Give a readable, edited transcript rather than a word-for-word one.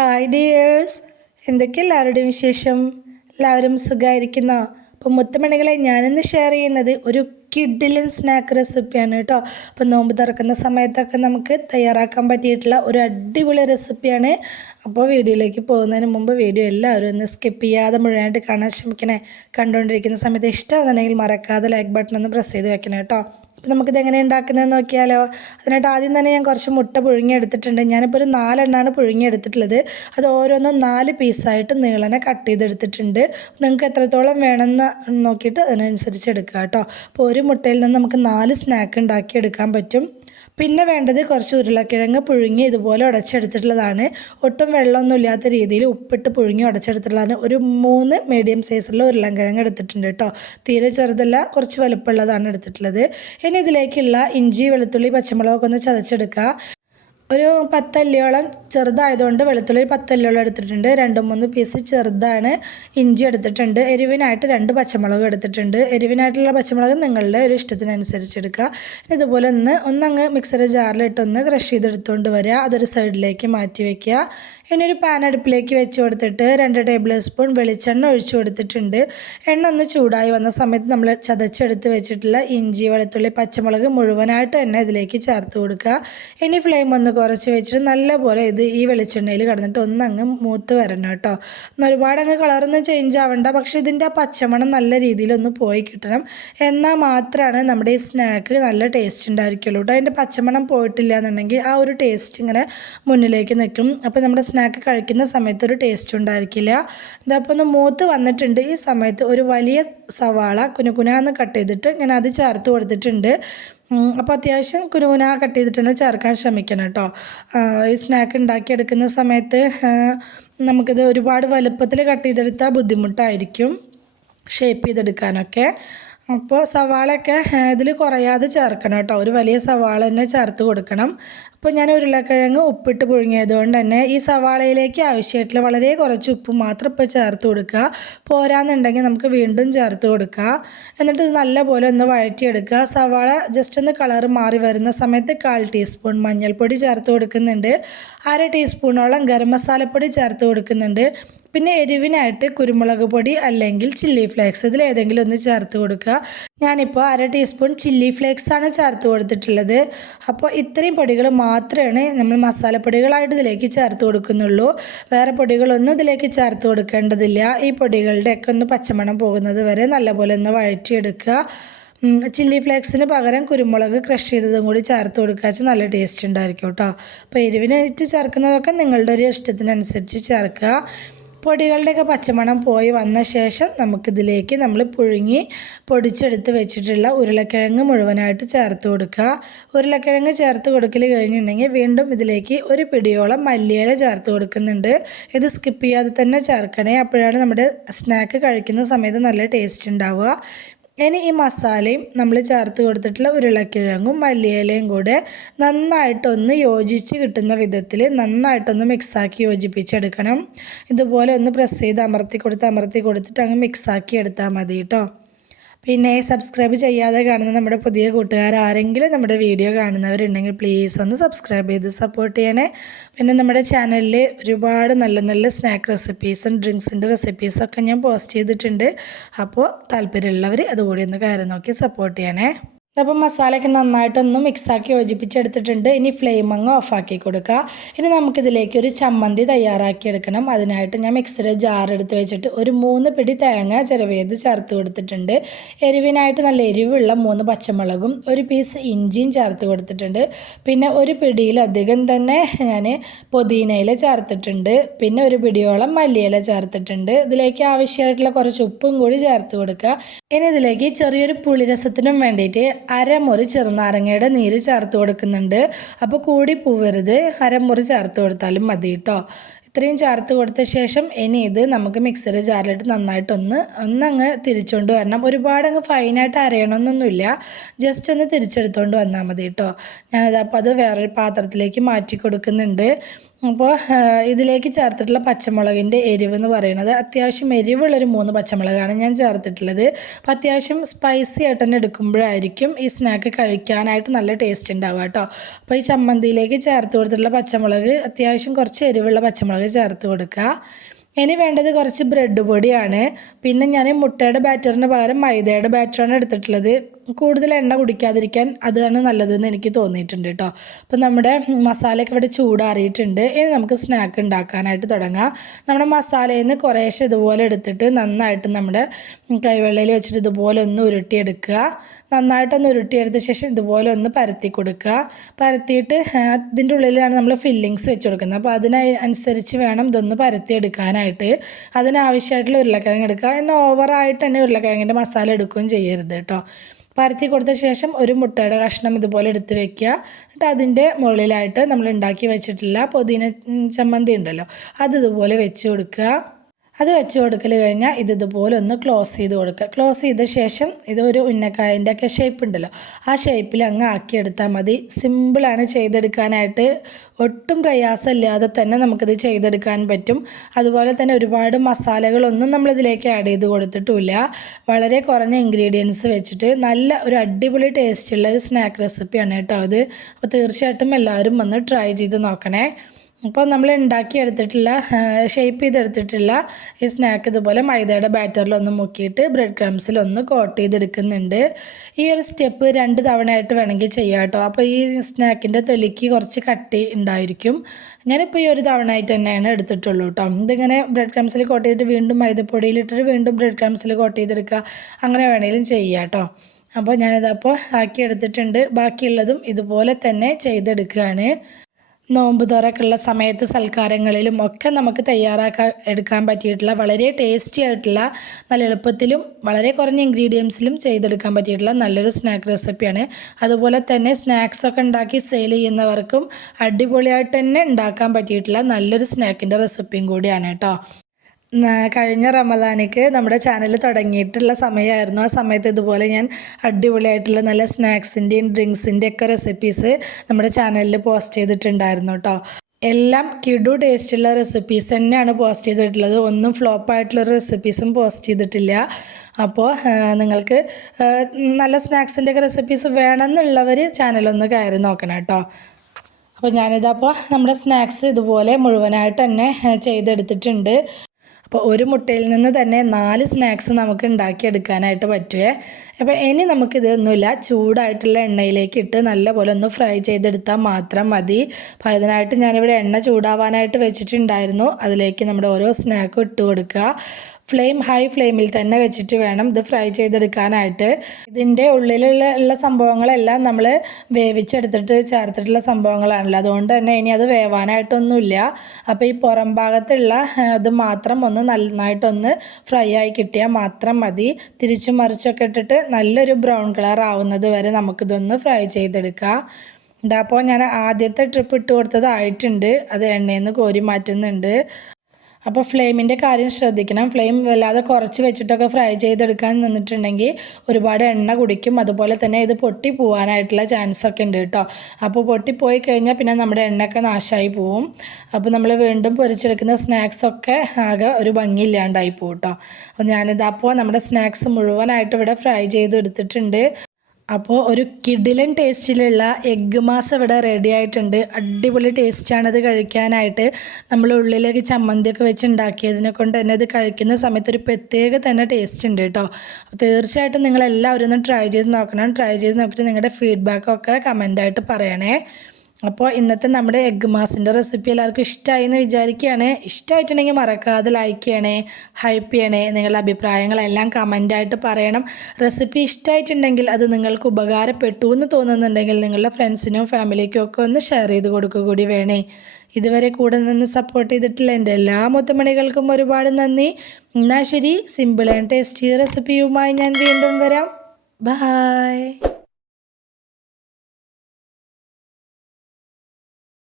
Hi dears, എന്തൊക്കെ എല്ലാവരുടെയും വിശേഷം? എല്ലാവരും സുഖമായിരിക്കുന്നോ? അപ്പോൾ മുത്തുമണികളെ, ഞാനിന്ന് ഷെയർ ചെയ്യുന്നത് ഒരു കിഡിലൻ സ്നാക്ക് റെസിപ്പിയാണ് കേട്ടോ. അപ്പോൾ നോമ്പ് തുറക്കുന്ന സമയത്തൊക്കെ നമുക്ക് തയ്യാറാക്കാൻ പറ്റിയിട്ടുള്ള ഒരു അടിപൊളി റെസിപ്പിയാണ്. അപ്പോൾ വീഡിയോയിലേക്ക് പോകുന്നതിന് മുമ്പ് വീഡിയോ എല്ലാവരും ഒന്ന് സ്കിപ്പ് ചെയ്യാതെ മുഴുവനായിട്ട് കാണാൻ ശ്രമിക്കണേ. കണ്ടുകൊണ്ടിരിക്കുന്ന സമയത്ത് ഇഷ്ടമാണെന്നുണ്ടെങ്കിൽ മറക്കാതെ ലൈക്ക് ബട്ടൺ ഒന്ന് പ്രസ് ചെയ്ത് വെക്കണം കേട്ടോ. അപ്പോൾ നമുക്കിത് എങ്ങനെ ഉണ്ടാക്കുന്നതെന്ന് നോക്കിയാലോ. അതിനായിട്ട് ആദ്യം തന്നെ ഞാൻ കുറച്ച് മുട്ട പുഴുങ്ങിയെടുത്തിട്ടുണ്ട്. ഞാനിപ്പോൾ ഒരു 4 എണ്ണമാണ് പുഴുങ്ങിയെടുത്തിട്ടുള്ളത്. അത് ഓരോന്നും 4 പീസായിട്ട് നീളനെ കട്ട് ചെയ്തെടുത്തിട്ടുണ്ട്. നിങ്ങൾക്ക് എത്രത്തോളം വേണമെന്ന് നോക്കിയിട്ട് അതിനനുസരിച്ച് എടുക്കുക കേട്ടോ. അപ്പോൾ ഒരു മുട്ടയിൽ നിന്ന് നമുക്ക് 4 സ്നാക്ക് ഉണ്ടാക്കിയെടുക്കാൻ പറ്റും. പിന്നെ വേണ്ടത് കുറച്ച് ഉരുളക്കിഴങ്ങ് പുഴുങ്ങി ഇതുപോലെ ഉടച്ചെടുത്തിട്ടുള്ളതാണ്. ഒട്ടും വെള്ളമൊന്നും ഇല്ലാത്ത രീതിയിൽ ഉപ്പിട്ട് പുഴുങ്ങി ഉടച്ചെടുത്തിട്ടുള്ളതാണ്. ഒരു 3 മീഡിയം സൈസുള്ള ഉരുളക്കിഴങ്ങ് എടുത്തിട്ടുണ്ട് കേട്ടോ. തീരെ ചെറുതല്ല, കുറച്ച് വലുപ്പമുള്ളതാണ് എടുത്തിട്ടുള്ളത്. ഇനി ഇതിലേക്കുള്ള ഇഞ്ചി, വെളുത്തുള്ളി, പച്ചമുളകൊക്കെ ഒന്ന് ചതച്ചെടുക്കുക. ഒരു 10 അല്ലിയോളം ചെറുതായതുകൊണ്ട് വെളുത്തുള്ളി 10 അല്ലിയോളം എടുത്തിട്ടുണ്ട്. 2-3 പീസ് ചെറുതാണ് ഇഞ്ചി എടുത്തിട്ടുണ്ട്. എരിവിനായിട്ട് 2 പച്ചമുളക് എടുത്തിട്ടുണ്ട്. എരിവിനായിട്ടുള്ള പച്ചമുളക് നിങ്ങളുടെ ഒരു ഇഷ്ടത്തിനനുസരിച്ച് എടുക്കുക. ഇതുപോലെ ഒന്നങ്ങ് മിക്സർ ജാറിലിട്ടൊന്ന് ക്രഷ് ചെയ്തെടുത്തുകൊണ്ട് വരിക. അതൊരു സൈഡിലേക്ക് മാറ്റി വയ്ക്കുക. ഇനി ഒരു പാൻ അടുപ്പിലേക്ക് വെച്ച് കൊടുത്തിട്ട് 2 ടേബിൾ സ്പൂൺ വെളിച്ചെണ്ണ ഒഴിച്ചു കൊടുത്തിട്ടുണ്ട്. എണ്ണ ഒന്ന് ചൂടായി വന്ന സമയത്ത് നമ്മൾ ചതച്ചെടുത്ത് വെച്ചിട്ടുള്ള ഇഞ്ചി, വെളുത്തുള്ളി, പച്ചമുളക് മുഴുവനായിട്ട് തന്നെ ഇതിലേക്ക് ചേർത്ത് കൊടുക്കുക. ഇനി ഫ്ലെയിം ഒന്ന് കുറച്ച് വെച്ചിട്ട് നല്ലപോലെ ഈ വെളിച്ചെണ്ണയിൽ കിടന്നിട്ട് ഒന്നങ്ങ് മൂത്ത് വരണം കേട്ടോ. ഒരുപാട് അങ്ങ് കളറൊന്നും ചേഞ്ച് ആവണ്ട, പക്ഷേ ഇതിൻ്റെ ആ പച്ചമണം നല്ല രീതിയിലൊന്ന് പോയി കിട്ടണം. എന്നാൽ മാത്രമാണ് നമ്മുടെ ഈ സ്നാക്ക് നല്ല ടേസ്റ്റ് ഉണ്ടായിരിക്കുള്ളൂ കേട്ടോ. അതിൻ്റെ പച്ചമണം പോയിട്ടില്ല എന്നുണ്ടെങ്കിൽ ആ ഒരു ടേസ്റ്റ് ഇങ്ങനെ മുന്നിലേക്ക് നിൽക്കും. അപ്പോൾ നമ്മുടെ സ്നാക്ക് കഴിക്കുന്ന സമയത്ത് ഒരു ടേസ്റ്റ് ഉണ്ടായിരിക്കില്ല. ഇതപ്പോൾ ഒന്ന് മൂത്ത് വന്നിട്ടുണ്ട്. ഈ സമയത്ത് ഒരു വലിയ സവാള കുനുകുനാന്ന് കട്ട് ചെയ്തിട്ട് ഞാൻ അത് ചേർത്ത് കൊടുത്തിട്ടുണ്ട്. അപ്പോൾ അത്യാവശ്യം കുനുകുന കട്ട് ചെയ്തിട്ട് തന്നെ ചേർക്കാൻ ശ്രമിക്കണം കേട്ടോ. ഈ സ്നാക്ക് ഉണ്ടാക്കിയെടുക്കുന്ന സമയത്ത് നമുക്കിത് ഒരുപാട് വലുപ്പത്തിൽ കട്ട് ചെയ്തെടുത്താൽ ബുദ്ധിമുട്ടായിരിക്കും ഷേപ്പ് ചെയ്തെടുക്കാനൊക്കെ. അപ്പോൾ സവാളയൊക്കെ ഇതിൽ കുറയാതെ ചേർക്കണം കേട്ടോ. ഒരു വലിയ സവാള തന്നെ ചേർത്ത് കൊടുക്കണം. അപ്പോൾ ഞാൻ ഉരുളക്കിഴങ്ങ് ഉപ്പിട്ട് പുഴുങ്ങിയതുകൊണ്ട് തന്നെ ഈ സവാളയിലേക്ക് ആവശ്യമായിട്ടുള്ള വളരെ കുറച്ച് ഉപ്പ് മാത്രം ഇപ്പോൾ ചേർത്ത് കൊടുക്കുക. പോരാന്നുണ്ടെങ്കിൽ നമുക്ക് വീണ്ടും ചേർത്ത് കൊടുക്കുക. എന്നിട്ട് ഇത് നല്ലപോലെ ഒന്ന് വഴറ്റിയെടുക്കുക. സവാള ജസ്റ്റ് ഒന്ന് കളർ മാറി വരുന്ന സമയത്ത് 1/4 ടീസ്പൂൺ മഞ്ഞൾപ്പൊടി ചേർത്ത് കൊടുക്കുന്നുണ്ട്. 1/2 ടീസ്പൂണോളം ഗരം മസാലപ്പൊടി ചേർത്ത് കൊടുക്കുന്നുണ്ട്. പിന്നെ എരിവിനായിട്ട് കുരുമുളക് പൊടി അല്ലെങ്കിൽ ചില്ലി ഫ്ലേക്സ്, ഇതിലേതെങ്കിലും ഒന്ന് ചേർത്ത് കൊടുക്കുക. ഞാനിപ്പോൾ 1/2 ടീസ്പൂൺ ചില്ലി ഫ്ലേക്സാണ് ചേർത്ത് കൊടുത്തിട്ടുള്ളത്. അപ്പോൾ ഇത്രയും പൊടികൾ മാത്രമേ നമ്മൾ മസാലപ്പൊടികളായിട്ട് ഇതിലേക്ക് ചേർത്ത് കൊടുക്കുന്നുള്ളൂ. വേറെ പൊടികളൊന്നും ഇതിലേക്ക് ചേർത്ത് കൊടുക്കേണ്ടതില്ല. ഈ പൊടികളുടെയൊക്കെ ഒന്ന് പച്ചമണം പോകുന്നത് വരെ നല്ലപോലെ ഒന്ന് വഴറ്റിയെടുക്കുക. ചില്ലി ഫ്ലേക്സിന് പകരം കുരുമുളക് ക്രഷ് ചെയ്തതും കൂടി ചേർത്ത് കൊടുക്കുക വെച്ചാൽ നല്ല ടേസ്റ്റ് ഉണ്ടായിരിക്കും കേട്ടോ. അപ്പോൾ എരിവിനായിട്ട് ചേർക്കുന്നതൊക്കെ നിങ്ങളുടെ ഒരു ഇഷ്ടത്തിനനുസരിച്ച് ചേർക്കുക. പൊടികളുടെയൊക്കെ പച്ചമണം പോയി വന്ന ശേഷം നമുക്കിതിലേക്ക് നമ്മൾ പൊടിച്ചെടുത്ത് വെച്ചിട്ടുള്ള ഉരുളക്കിഴങ്ങ് മുഴുവനായിട്ട് ചേർത്ത് കൊടുക്കുക. ഉരുളക്കിഴങ്ങ് ചേർത്ത് കൊടുക്കൽ കഴിഞ്ഞിട്ടുണ്ടെങ്കിൽ വീണ്ടും ഇതിലേക്ക് ഒരു പിടിയോളം മല്ലിയില ചേർത്ത് കൊടുക്കുന്നുണ്ട്. ഇത് സ്കിപ്പ് ചെയ്യാതെ തന്നെ ചേർക്കണേ, അപ്പോഴാണ് നമ്മുടെ സ്നാക്ക് കഴിക്കുന്ന സമയത്ത് നല്ല ടേസ്റ്റ് ഉണ്ടാവുക. ഇനി ഈ മസാലയും നമ്മൾ ചേർത്ത് കൊടുത്തിട്ടുള്ള ഉരുളക്കിഴങ്ങും മല്ലിയിലയും കൂടെ നന്നായിട്ടൊന്ന് യോജിച്ച് കിട്ടുന്ന വിധത്തിൽ നന്നായിട്ടൊന്ന് മിക്സാക്കി യോജിപ്പിച്ചെടുക്കണം. ഇതുപോലെ ഒന്ന് പ്രസ് ചെയ്ത് അമർത്തി കൊടുത്തിട്ട് അങ്ങ് മിക്സാക്കി എടുത്താൽ മതി കേട്ടോ. പിന്നെ സബ്സ്ക്രൈബ് ചെയ്യാതെ കാണുന്ന നമ്മുടെ പുതിയ കൂട്ടുകാർ ആരെങ്കിലും നമ്മുടെ വീഡിയോ കാണുന്നവരുണ്ടെങ്കിൽ പ്ലീസ് ഒന്ന് സബ്സ്ക്രൈബ് ചെയ്ത് സപ്പോർട്ട് ചെയ്യണേ. പിന്നെ നമ്മുടെ ചാനലിൽ ഒരുപാട് നല്ല നല്ല സ്നാക്ക് റെസിപ്പീസും ഡ്രിങ്ക്സിൻ്റെ റെസിപ്പീസൊക്കെ ഞാൻ പോസ്റ്റ് ചെയ്തിട്ടുണ്ട്. അപ്പോൾ താല്പര്യമുള്ളവർ അതുകൂടി ഒന്ന് കയറി നോക്കി സപ്പോർട്ട് ചെയ്യണേ. അപ്പോൾ മസാലയൊക്കെ നന്നായിട്ടൊന്ന് മിക്സാക്കി യോജിപ്പിച്ചെടുത്തിട്ടുണ്ട്. ഇനി ഫ്ലെയിം അങ്ങ് ഓഫാക്കി കൊടുക്കുക. ഇനി നമുക്കിതിലേക്ക് ഒരു ചമ്മന്തി തയ്യാറാക്കിയെടുക്കണം. അതിനായിട്ട് ഞാൻ മിക്സിയുടെ ജാറെടുത്ത് വെച്ചിട്ട് ഒരു 3 പിടി തേങ്ങ ചിരവിയത് ചേർത്ത് കൊടുത്തിട്ടുണ്ട്. എരിവിനായിട്ട് നല്ല എരിവുള്ള 3 പച്ചമുളകും 1 പീസ് ഇഞ്ചിയും ചേർത്ത് കൊടുത്തിട്ടുണ്ട്. പിന്നെ ഒരു പിടിയിലധികം തന്നെ ഞാൻ പുതിനയില ചേർത്തിട്ടുണ്ട്. പിന്നെ ഒരു പിടിയോളം മല്ലിയില ചേർത്തിട്ടുണ്ട്. ഇതിലേക്ക് ആവശ്യമായിട്ടുള്ള കുറച്ച് ഉപ്പും കൂടി ചേർത്ത് കൊടുക്കുക. ഇനി ഇതിലേക്ക് ചെറിയൊരു പുളിരസത്തിനും വേണ്ടിയിട്ട് 1/2 മുറി ചെറുനാരങ്ങയുടെ നീര് ചേർത്ത് കൊടുക്കുന്നുണ്ട്. അപ്പോൾ കൂടി പോവരുത്, 1/2 മുറി ചേർത്ത് കൊടുത്താലും മതി കേട്ടോ. ഇത്രയും ചേർത്ത് കൊടുത്ത ശേഷം ഇനി ഇത് നമുക്ക് മിക്സർ ജാറിലിട്ട് ഒന്നങ്ങ് തിരിച്ചുകൊണ്ട് വരണം. ഒരുപാടങ്ങ് ഫൈനായിട്ട് അരയണമെന്നൊന്നുമില്ല, ജസ്റ്റ് ഒന്ന് തിരിച്ചെടുത്തുകൊണ്ട് വന്നാൽ മതി കേട്ടോ. ഞാനത് അപ്പോൾ അത് വേറൊരു പാത്രത്തിലേക്ക് മാറ്റി കൊടുക്കുന്നുണ്ട്. അപ്പോൾ ഇതിലേക്ക് ചേർത്തിട്ടുള്ള പച്ചമുളകിൻ്റെ എരിവ് എന്ന് പറയുന്നത് അത്യാവശ്യം എരിവുള്ളൊരു 3 പച്ചമുളകാണ് ഞാൻ ചേർത്തിട്ടുള്ളത്. അപ്പോൾ അത്യാവശ്യം സ്പൈസി ആയിട്ട് തന്നെ എടുക്കുമ്പോഴായിരിക്കും ഈ സ്നാക്ക് കഴിക്കാനായിട്ട് നല്ല ടേസ്റ്റ് ഉണ്ടാവുക കേട്ടോ. അപ്പോൾ ഈ ചമ്മന്തിയിലേക്ക് ചേർത്ത് കൊടുത്തിട്ടുള്ള പച്ചമുളക് അത്യാവശ്യം കുറച്ച് എരിവുള്ള പച്ചമുളക് ചേർത്ത് കൊടുക്കുക. ഇനി വേണ്ടത് കുറച്ച് ബ്രെഡ് പൊടിയാണ്. പിന്നെ ഞാൻ മുട്ടയുടെ ബാറ്ററിന് പകരം മൈദയുടെ ബാറ്ററാണ് എടുത്തിട്ടുള്ളത്. കൂടുതൽ എണ്ണ കുടിക്കാതിരിക്കാൻ അതാണ് നല്ലതെന്ന് എനിക്ക് തോന്നിയിട്ടുണ്ട് കേട്ടോ. അപ്പോൾ നമ്മുടെ മസാലയൊക്കെ ഇവിടെ ചൂടാറിയിട്ടുണ്ട്. ഇനി നമുക്ക് സ്നാക്ക് ഉണ്ടാക്കാനായിട്ട് തുടങ്ങാം. നമ്മുടെ മസാലയിൽ നിന്ന് കുറേശ്ശെ ഇതുപോലെ എടുത്തിട്ട് നന്നായിട്ട് നമ്മുടെ കൈവെള്ളയിൽ വെച്ചിട്ട് ഇതുപോലെ ഒന്ന് ഉരുട്ടിയെടുക്കുക. നന്നായിട്ടൊന്ന് ഉരുട്ടിയെടുത്ത ശേഷം ഇതുപോലെ ഒന്ന് പരത്തി കൊടുക്കുക. പരത്തിയിട്ട് ഇതിൻ്റെ ഉള്ളിലാണ് നമ്മൾ ഫില്ലിങ്സ് വെച്ച് കൊടുക്കുന്നത്. അപ്പോൾ അതിനനുസരിച്ച് വേണം ഇതൊന്ന് പരത്തിയെടുക്കാനായിട്ട്. അതിനാവശ്യമായിട്ടുള്ള ഉരുളക്കിഴങ്ങ് എടുക്കുക. എന്നാൽ ഓവറായിട്ട് തന്നെ ഉരുളക്കിഴങ്ങിൻ്റെ മസാല എടുക്കുകയും ചെയ്യരുത് കേട്ടോ. പരത്തി കൊടുത്ത ശേഷം ഒരു മുട്ടയുടെ കഷ്ണം ഇതുപോലെ എടുത്ത് വെക്കുക. എന്നിട്ട് അതിൻ്റെ മുകളിലായിട്ട് നമ്മൾ ഉണ്ടാക്കി വെച്ചിട്ടുള്ള പുതിന ചമ്മന്തി ഉണ്ടല്ലോ അത് ഇതുപോലെ വെച്ച് കൊടുക്കുക. അത് വെച്ച് കൊടുക്കൽ കഴിഞ്ഞാൽ ഇതുപോലെ ഒന്ന് ക്ലോസ് ചെയ്ത് കൊടുക്കുക. ക്ലോസ് ചെയ്ത ശേഷം ഇതൊരു ഉന്നക്കായൻ്റെ ഒക്കെ ഷേപ്പ് ഉണ്ടല്ലോ ആ ഷേപ്പിൽ അങ്ങ് ആക്കിയെടുത്താൽ മതി. സിമ്പിളാണ് ചെയ്തെടുക്കാനായിട്ട്. ഒട്ടും പ്രയാസമില്ലാതെ തന്നെ നമുക്കിത് ചെയ്തെടുക്കാൻ പറ്റും. അതുപോലെ തന്നെ ഒരുപാട് മസാലകളൊന്നും നമ്മളിതിലേക്ക് ആഡ് ചെയ്ത് കൊടുത്തിട്ടില്ല. വളരെ കുറഞ്ഞ ഇൻഗ്രീഡിയൻസ് വെച്ചിട്ട് നല്ല ഒരു അടിപൊളി ടേസ്റ്റുള്ള ഒരു സ്നാക്ക് റെസിപ്പിയാണ് കേട്ടോ അത്. അപ്പോൾ തീർച്ചയായിട്ടും എല്ലാവരും ഒന്ന് ട്രൈ ചെയ്ത് നോക്കണേ. അപ്പോൾ നമ്മൾ ഉണ്ടാക്കിയെടുത്തിട്ടുള്ള ഷേപ്പ് ചെയ്തെടുത്തിട്ടുള്ള ഈ സ്നാക്ക് ഇതുപോലെ മൈദയുടെ ബാറ്ററിലൊന്ന് മുക്കിയിട്ട് ബ്രെഡ് ക്രംസിലൊന്ന് കോട്ട് ചെയ്തെടുക്കുന്നുണ്ട്. ഈ ഒരു സ്റ്റെപ്പ് 2 തവണയായിട്ട് വേണമെങ്കിൽ ചെയ്യാം കേട്ടോ. അപ്പോൾ ഈ സ്നാക്കിൻ്റെ തൊലിക്ക് കുറച്ച് കട്ടി ഉണ്ടായിരിക്കും. ഞാനിപ്പോൾ ഈ ഒരു തവണയായിട്ട് തന്നെയാണ് എടുത്തിട്ടുള്ളൂ കേട്ടോ. ഇതിങ്ങനെ ബ്രെഡ് ക്രംസിൽ കോട്ട് ചെയ്തിട്ട് വീണ്ടും മൈദപ്പൊടിയിലിട്ടിട്ട് വീണ്ടും ബ്രെഡ് ക്രംസിൽ കോട്ട് ചെയ്തെടുക്കുക. അങ്ങനെ വേണമെങ്കിലും ചെയ്യാം കേട്ടോ. അപ്പോൾ ഞാനിതപ്പോൾ ആക്കിയെടുത്തിട്ടുണ്ട്. ബാക്കിയുള്ളതും ഇതുപോലെ തന്നെ ചെയ്തെടുക്കുകയാണ്. നോമ്പ് തുറക്കുള്ള സമയത്ത് സൽക്കാരങ്ങളിലും ഒക്കെ നമുക്ക് എടുക്കാൻ പറ്റിയിട്ടുള്ള വളരെ ടേസ്റ്റി ആയിട്ടുള്ള നല്ല എളുപ്പത്തിലും വളരെ കുറഞ്ഞ ഇൻഗ്രീഡിയൻസിലും ചെയ്തെടുക്കാൻ പറ്റിയിട്ടുള്ള നല്ലൊരു സ്നാക്ക് റെസിപ്പിയാണ്. അതുപോലെ തന്നെ സ്നാക്സൊക്കെ ഉണ്ടാക്കി സെയിൽ ചെയ്യുന്നവർക്കും അടിപൊളിയായിട്ട് തന്നെ ഉണ്ടാക്കാൻ പറ്റിയിട്ടുള്ള നല്ലൊരു സ്നാക്കിൻ്റെ റെസിപ്പിയും കൂടിയാണ് കേട്ടോ. കഴിഞ്ഞ റമദാനിക്ക് നമ്മുടെ ചാനൽ തുടങ്ങിയിട്ടുള്ള സമയമായിരുന്നു. ആ സമയത്ത് ഇതുപോലെ ഞാൻ അടിപൊളിയായിട്ടുള്ള നല്ല സ്നാക്സിൻ്റെയും ഡ്രിങ്ക്സിൻ്റെയും ഒക്കെ റെസിപ്പീസ് നമ്മുടെ ചാനലിൽ പോസ്റ്റ് ചെയ്തിട്ടുണ്ടായിരുന്നു കേട്ടോ. എല്ലാം കിടു ടേസ്റ്റുള്ള റെസിപ്പീസ് തന്നെയാണ് പോസ്റ്റ് ചെയ്തിട്ടുള്ളത്. ഒന്നും ഫ്ലോപ്പായിട്ടുള്ളൊരു റെസിപ്പീസും പോസ്റ്റ് ചെയ്തിട്ടില്ല. അപ്പോൾ നിങ്ങൾക്ക് നല്ല സ്നാക്സിൻ്റെയൊക്കെ റെസിപ്പീസ് വേണമെന്നുള്ളവർ ചാനലൊന്ന് കയറി നോക്കണം കേട്ടോ. അപ്പോൾ ഞാനിതപ്പോൾ നമ്മുടെ സ്നാക്സ് ഇതുപോലെ മുഴുവനായിട്ട് തന്നെ ചെയ്തെടുത്തിട്ടുണ്ട്. അപ്പോൾ ഒരു മുട്ടയിൽ നിന്ന് തന്നെ 4 സ്നാക്സ് നമുക്ക് ഉണ്ടാക്കിയെടുക്കാനായിട്ട് പറ്റുമേ. അപ്പോൾ ഇനി നമുക്കിതൊന്നുമില്ല, ചൂടായിട്ടുള്ള എണ്ണയിലേക്ക് ഇട്ട് നല്ലപോലെ ഒന്ന് ഫ്രൈ ചെയ്തെടുത്താൽ മാത്രം മതി. അപ്പോൾ അതിനായിട്ട് ഞാനിവിടെ എണ്ണ ചൂടാവാനായിട്ട് വെച്ചിട്ടുണ്ടായിരുന്നു. അതിലേക്ക് നമ്മുടെ ഓരോ സ്നാക്കും ഇട്ട് കൊടുക്കുക. ഹൈ ഫ്ലെയിമിൽ തന്നെ വെച്ചിട്ട് വേണം ഇത് ഫ്രൈ ചെയ്തെടുക്കാനായിട്ട്. ഇതിൻ്റെ ഉള്ളിലുള്ള സംഭവങ്ങളെല്ലാം നമ്മൾ വേവിച്ചെടുത്തിട്ട് ചേർത്തിട്ടുള്ള സംഭവങ്ങളാണല്ലോ. അതുകൊണ്ട് തന്നെ ഇനി അത് വേവാനായിട്ടൊന്നുമില്ല. അപ്പോൾ ഈ പുറം ഭാഗത്തുള്ള ഇത് മാത്രം ഒന്ന് നന്നായിട്ടൊന്ന് ഫ്രൈ ആയി കിട്ടിയാൽ മാത്രം മതി. തിരിച്ചും മറിച്ചൊക്കെ ഇട്ടിട്ട് നല്ലൊരു ബ്രൗൺ കളർ ആവുന്നത് വരെ നമുക്കിതൊന്ന് ഫ്രൈ ചെയ്തെടുക്കാം. ഇതപ്പോൾ ഞാൻ ആദ്യത്തെ ട്രിപ്പ് ഇട്ട് കൊടുത്തതായിട്ടുണ്ട്. അത് എണ്ണയിൽ നിന്ന് കോരി മാറ്റുന്നുണ്ട്. അപ്പോൾ ഫ്ലെയിമിൻ്റെ കാര്യം ശ്രദ്ധിക്കണം. ഫ്ലെയിം വല്ലാതെ കുറച്ച് വെച്ചിട്ടൊക്കെ ഫ്രൈ ചെയ്തെടുക്കാൻ നിന്നിട്ടുണ്ടെങ്കിൽ ഒരുപാട് എണ്ണ കുടിക്കും. അതുപോലെ തന്നെ ഇത് പൊട്ടി പോകാനായിട്ടുള്ള ചാൻസൊക്കെ ഉണ്ട് കേട്ടോ. അപ്പോൾ പൊട്ടിപ്പോയി കഴിഞ്ഞാൽ പിന്നെ നമ്മുടെ എണ്ണയൊക്കെ നാശമായി പോവും. അപ്പോൾ നമ്മൾ വീണ്ടും പൊരിച്ചെടുക്കുന്ന സ്നാക്സൊക്കെ ആകെ ഒരു ഭംഗിയില്ലാണ്ടായി പോകും കേട്ടോ. അപ്പോൾ ഞാനിതപ്പോൾ നമ്മുടെ സ്നാക്സ് മുഴുവനായിട്ട് ഇവിടെ ഫ്രൈ ചെയ്തെടുത്തിട്ടുണ്ട്. അപ്പോൾ ഒരു കിടിലൻ ടേസ്റ്റിലുള്ള എഗ്ഗ് മാസ് ഇവിടെ റെഡി ആയിട്ടുണ്ട്. അടിപൊളി ടേസ്റ്റാണത് കഴിക്കാനായിട്ട്. നമ്മൾ ഉള്ളിലേക്ക് ചമ്മന്തിയൊക്കെ വെച്ച് ഉണ്ടാക്കിയതിനെ കൊണ്ട് തന്നെ ഇത് കഴിക്കുന്ന സമയത്ത് ഒരു പ്രത്യേക തന്നെ ടേസ്റ്റ് ഉണ്ട് കേട്ടോ. അപ്പോൾ തീർച്ചയായിട്ടും നിങ്ങളെല്ലാവരും ഒന്ന് ട്രൈ ചെയ്ത് നോക്കണം. ട്രൈ ചെയ്ത് നോക്കിയിട്ട് നിങ്ങളുടെ ഫീഡ്ബാക്കൊക്കെ കമൻ്റായിട്ട് പറയണേ. അപ്പോൾ ഇന്നത്തെ നമ്മുടെ എഗ്ഗ് മാസിൻ്റെ റെസിപ്പി എല്ലാവർക്കും ഇഷ്ടമായി എന്ന് വിചാരിക്കുകയാണ്. ഇഷ്ടമായിട്ടുണ്ടെങ്കിൽ മറക്കാതെ ലൈക്ക് ചെയ്യണേ, ഹൈപ്പ് ചെയ്യണേ. നിങ്ങളുടെ അഭിപ്രായങ്ങളെല്ലാം കമൻ്റായിട്ട് പറയണം. റെസിപ്പി ഇഷ്ടമായിട്ടുണ്ടെങ്കിൽ അത് നിങ്ങൾക്ക് ഉപകാരപ്പെട്ടു എന്ന് തോന്നുന്നുണ്ടെങ്കിൽ നിങ്ങളുടെ ഫ്രണ്ട്സിനും ഫാമിലിക്കും ഒക്കെ ഒന്ന് ഷെയർ ചെയ്ത് കൊടുക്കുക കൂടി വേണേ. ഇതുവരെ കൂടെ നിന്ന് സപ്പോർട്ട് ചെയ്തിട്ടുള്ള എൻ്റെ എല്ലാ മുത്തമണികൾക്കും ഒരുപാട് നന്ദി. എന്നാൽ ശരി, സിമ്പിൾ ആൻഡ് ടേസ്റ്റി റെസിപ്പിയുമായി ഞാൻ വീണ്ടും വരാം. ബൈ.